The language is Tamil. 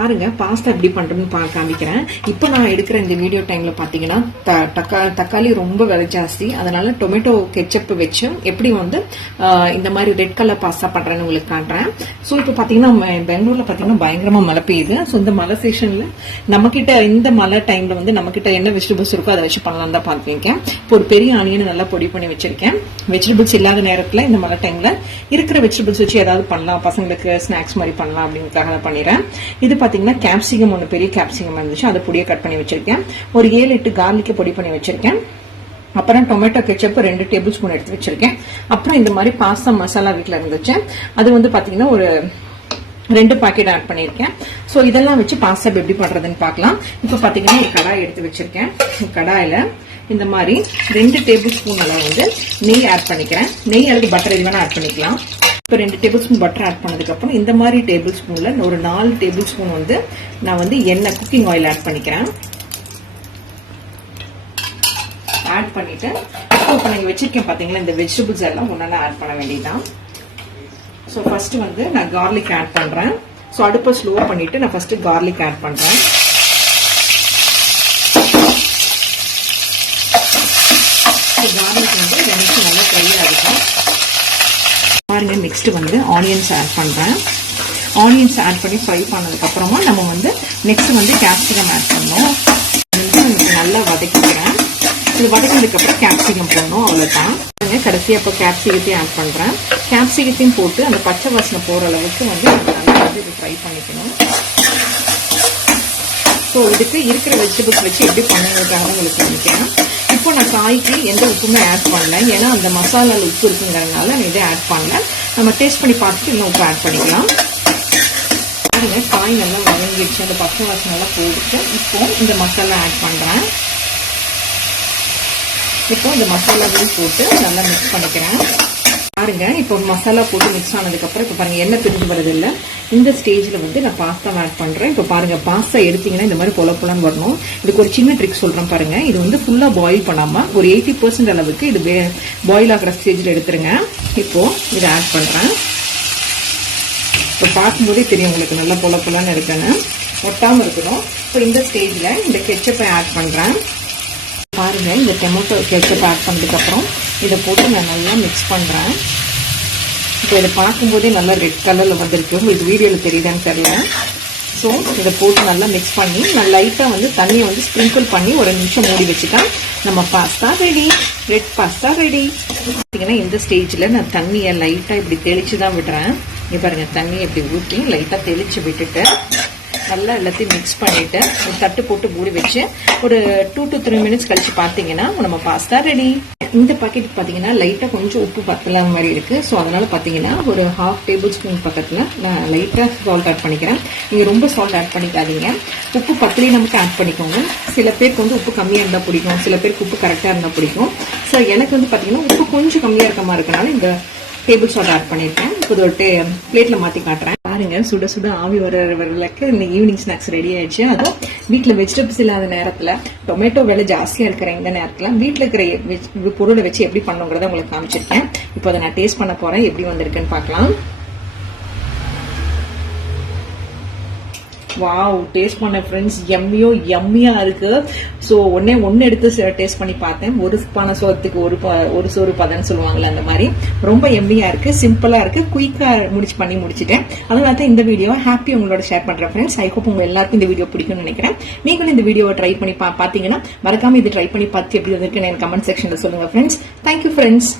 பாருங்க பாஸ்தா எப்படி பண்றதுன்னு காமிக்கிறேன். இப்போ நான் எடுக்கிற இந்த வீடியோ டைம்ல பாத்தீங்கன்னா தக்காளி ரொம்ப விலை ஜாஸ்தி. அதனால டொமேட்டோ கெச்சப் வச்சு எப்படி வந்து இந்த மாதிரி ரெட் கலர் பாஸ்தா பண்றேன்னு உங்களுக்கு காட்டுறேன். ஸோ இப்போ பாத்தீங்கன்னா பெங்களூர்ல பாத்தீங்கன்னா பயங்கரமா மழை பெய்யுது. ஸோ இந்த மழை சீசன்ல நம்ம கிட்ட இந்த மழை டைம்ல வந்து நம்ம கிட்ட என்ன வெஜிடபிள்ஸ் இருக்கோ அதை வச்சு பண்ணலாம் தான் பார்த்துருக்கேன். இப்போ ஒரு பெரிய ஆனியன் நல்லா பொடி பண்ணி வச்சிருக்கேன். வெஜிடபிள்ஸ் இல்லாத நேரத்துல இந்த மழை டைம்ல இருக்கிற வெஜிடபிள்ஸ் வச்சு ஏதாவது பண்ணலாம், பசங்களுக்கு ஸ்நாக்ஸ் மாதிரி பண்ணலாம் அப்படிங்கிறதுக்காக பண்ணிடுறேன். இது பாத்தீங்கன்னா கேப்சிகம், ஒன்று பெரிய கேப்சிகம் இருந்துச்சு, அதை பொடியை கட் பண்ணி வச்சிருக்கேன். ஒரு 7-8 கார்லிக்கு பொடி பண்ணி வச்சிருக்கேன். அப்புறம் டொமேட்டோ கெச்சப் 2 டேபிள் ஸ்பூன் எடுத்து வச்சிருக்கேன். அப்புறம் இந்த மாதிரி பாஸ்தா மசாலா வீட்டில் இருந்துச்சு, அது வந்து பாத்தீங்கன்னா ஒரு 2 பாக்கெட் ஆட் பண்ணிருக்கேன். சோ இதெல்லாம் வச்சு பாஸ்தா எப்படி பண்றதுன்னு பார்க்கலாம். இப்போ பாத்தீங்கன்னா ஒரு கடாய் எடுத்து வச்சிருக்கேன். கடாயில இந்த மாதிரி 2 டேபிள் ஸ்பூன் அளவு வந்து நெய் ஆட் பண்ணிக்கிறேன். நெய் அல்லது பட்டர் இது வேணா ஆட் பண்ணிக்கலாம். இப்போ 2 டேபிள் ஸ்பூன் பட்டர் ஆட் பண்ணதுக்கு அப்புறம் இந்த மாதிரி டேபிள் ஸ்பூன்ல ஒரு 4 டேபிள் ஸ்பூன் வந்து நான் வந்து எண்ணெய் குக்கிங் ஆயில் ஆட் பண்ணிக்கிறேன். ஆட் பண்ணிட்டு இப்போ நீங்க வச்சிருக்கேன் பாத்தீங்களா, இந்த வெஜிடபிள்ஸ் எல்லாம் ஒன்னா ஆட் பண்ண வேண்டியதுதான். ஸோ ஃபர்ஸ்ட் வந்து நான் கார்லிக் ஆட் பண்றேன். ஸோ அடுப்பை ஸ்லோ பண்ணிட்டு நான் ஃபர்ஸ்ட் கார்லிக் ஆட் பண்றேன். கார்லிக் வந்து 2 நிமிஷம் நல்லா ஃப்ரை ஆகிடும். பாருங்க, நெக்ஸ்ட் வந்து ஆனியன்ஸ் ஆட் பண்றேன். ஆனியன்ஸ் ஆட் பண்ணி ஃப்ரை பண்ணதுக்கு அப்புறமா நம்ம வந்து நெக்ஸ்ட் வந்து கேப்சிகம் ஆட் பண்ணணும். நல்லா வதக்கிக்கிறேன். இது வதக்கினதுக்கு அப்புறம் கேப்சிகம் போடணும், அவ்வளவுதான். கடைசியா இப்போ கேப்சிகத்தையும் ஆட் பண்றேன். கேப்சிகத்தையும் போட்டு அந்த பச்சை வாசனை போற அளவுக்கு வந்து நல்லா வந்து இது ஃப்ரை பண்ணிக்கணும். ஸோ இதுக்கு இருக்கிற வெஜிடபிள்ஸ் வச்சு எப்படி பண்ணுறதுக்காக உங்களுக்கு நினைக்கிறேன். இப்போ நான் காய்க்கு எந்த உப்புமே ஆட் பண்ணல, ஏன்னா அந்த மசாலாவில் உப்பு இருக்குங்கிறதுனால நான் இதை ஆட் பண்ணல. நம்ம டேஸ்ட் பண்ணி பார்த்துட்டு இன்னும் உப்பு ஆட் பண்ணிக்கலாம். பாருங்க, காய் நல்லா வதங்கிடுச்சு, அந்த பச்சை வாசனை நல்லா போடுச்சு. இப்போ இந்த மசாலா ஆட் பண்றேன். இப்போ இந்த மசாலாவையும் போட்டு நல்லா மிக்ஸ் பண்ணிக்கிறேன். பாருங்க, இப்போ மசாலா போட்டு மிக்ஸ் ஆனதுக்கு அப்புறம் இப்போ பாருங்க எண்ணெய் பிரிஞ்சு வரது இல்லை. இந்த ஸ்டேஜ்ல வந்து நான் பாஸ்தா ஆட் பண்றேன். இப்போ பாருங்க, பாஸ்தா எடுத்தீங்கன்னா இந்த மாதிரி பொல பொலன்னு வரணும். இதுக்கு ஒரு சின்ன ட்ரிக் சொல்றேன் பாருங்க. இது வந்து ஃபுல்லா பாயில் பண்ணாம ஒரு 80% அளவுக்கு இது பாயில் ஆகிற ஸ்டேஜ்ல எடுத்துருங்க. இப்போ இதை ஆட் பண்றேன். இப்போ பார்க்கும்போதே தெரியும் உங்களுக்கு நல்லா பொல பொலன்னு இருக்குன்னு, ஒட்டாம இருக்கணும். இப்போ இந்த ஸ்டேஜ்ல இந்த கெச்சப்பை ஆட் பண்றேன். பாருங்க, இந்த டொமேட்டோ கெச்சப் ஆட் பண்ணதுக்கு அப்புறம் இதை போட்டு நான் நல்லா மிக்ஸ் பண்றேன். இப்போ இதை பார்க்கும்போதே நல்லா ரெட் கலர்ல வந்திருக்கு. உங்களுக்கு வீடியோல தெரியுதான்னு தெரியல. ஸோ இதை போட்டு நல்லா மிக்ஸ் பண்ணி நான் லைட்டா வந்து தண்ணியை வந்து ஸ்ப்ரிங்கிள் பண்ணி ஒரு நிமிஷம் மூடி வச்சுட்டா நம்ம pasta ready. Red pasta ready. பார்த்தீங்கன்னா இந்த ஸ்டேஜ்ல நான் தண்ணியை லைட்டா இப்படி தெளிச்சுதான் விடுறேன். இங்க பாருங்க, தண்ணியை இப்படி ஊற்றி லைட்டா தெளிச்சு விட்டுட்டு நல்லா எல்லாத்தையும் மிக்ஸ் பண்ணிட்டு ஒரு தட்டு போட்டு மூடி வச்சு ஒரு 2 to 3 மினிட்ஸ் கழிச்சு பாத்தீங்கன்னா நம்ம பாஸ்தா ரெடி. இந்த பாக்கெட் பாத்தீங்கன்னா லைட்டா கொஞ்சம் உப்பு பத்தல மாதிரி இருக்கு. ஸோ அதனால பாத்தீங்கன்னா ஒரு 1/2 டேபிள் ஸ்பூன் பக்கத்துல நான் லைட்டா சால்ட் ஆட் பண்ணிக்கிறேன். நீங்க ரொம்ப சால்ட் ஆட் பண்ணிக்காதீங்க. உப்பு பத்தலையும் நமக்கு ஆட் பண்ணிக்கோங்க. சில பேருக்கு வந்து உப்பு கம்மியா இருந்தா பிடிக்கும், சில பேருக்கு உப்பு கரெக்டா இருந்தா பிடிக்கும். ஸோ எனக்கு வந்து பாத்தீங்கன்னா உப்பு கொஞ்சம் கம்மியா இருக்க மாதிரி இருக்கனால இந்த டேபிள் சால்ட் ஆட் பண்ணிருக்கேன். இப்போ ஒரு பிளேட்ல மாத்தி காட்டுறேன். பாருங்க, சுட சுட ஆவி வரக்கு இந்த ஈவினிங் ஸ்நாக்ஸ் ரெடி ஆயிடுச்சு. அதுவும் வீட்டுல வெஜிடபிள்ஸ் இல்லாத நேரத்துல, டொமேட்டோ விலை ஜாஸ்தியா இருக்கிற இந்த நேரத்துல வீட்டுல இருக்கிற பொருளை வச்சு எப்படி பண்ணுங்கிறத உங்களுக்கு காமிச்சிருக்கேன். இப்போ அதை நான் டேஸ்ட் பண்ண போறேன். எப்படி வந்திருக்குன்னு பார்க்கலாம். வாவ், டேஸ்ட் பண்ண ஃப்ரெண்ட்ஸ், எம்மியா இருக்கு. ஸோ ஒன்னு எடுத்து டேஸ்ட் பண்ணி பார்த்தேன். ஒரு பானை சோத்துக்கு ஒரு சோறு பதன்னு சொல்லுவாங்கல்ல, அந்த மாதிரி ரொம்ப எம்மியா இருக்கு. சிம்பிளா இருக்கு, குயிக்கா முடிச்சிட்டேன். அதனால தான் இந்த வீடியோ ஹாப்பி உங்களோட ஷேர் பண்றேன் ஃப்ரெண்ட்ஸ். ஐ ஹோப் உங்க எல்லாருக்கும் இந்த வீடியோ பிடிக்கும்னு நினைக்கிறேன். நீங்களும் இந்த வீடியோவை ட்ரை பண்ணி பாத்தீங்கன்னா மறக்காம இது ட்ரை பண்ணி பார்த்து எப்படி இருக்குன்னு கமெண்ட் செக்ஷன்ல சொல்லுங்க ஃப்ரெண்ட்ஸ். Thank you friends.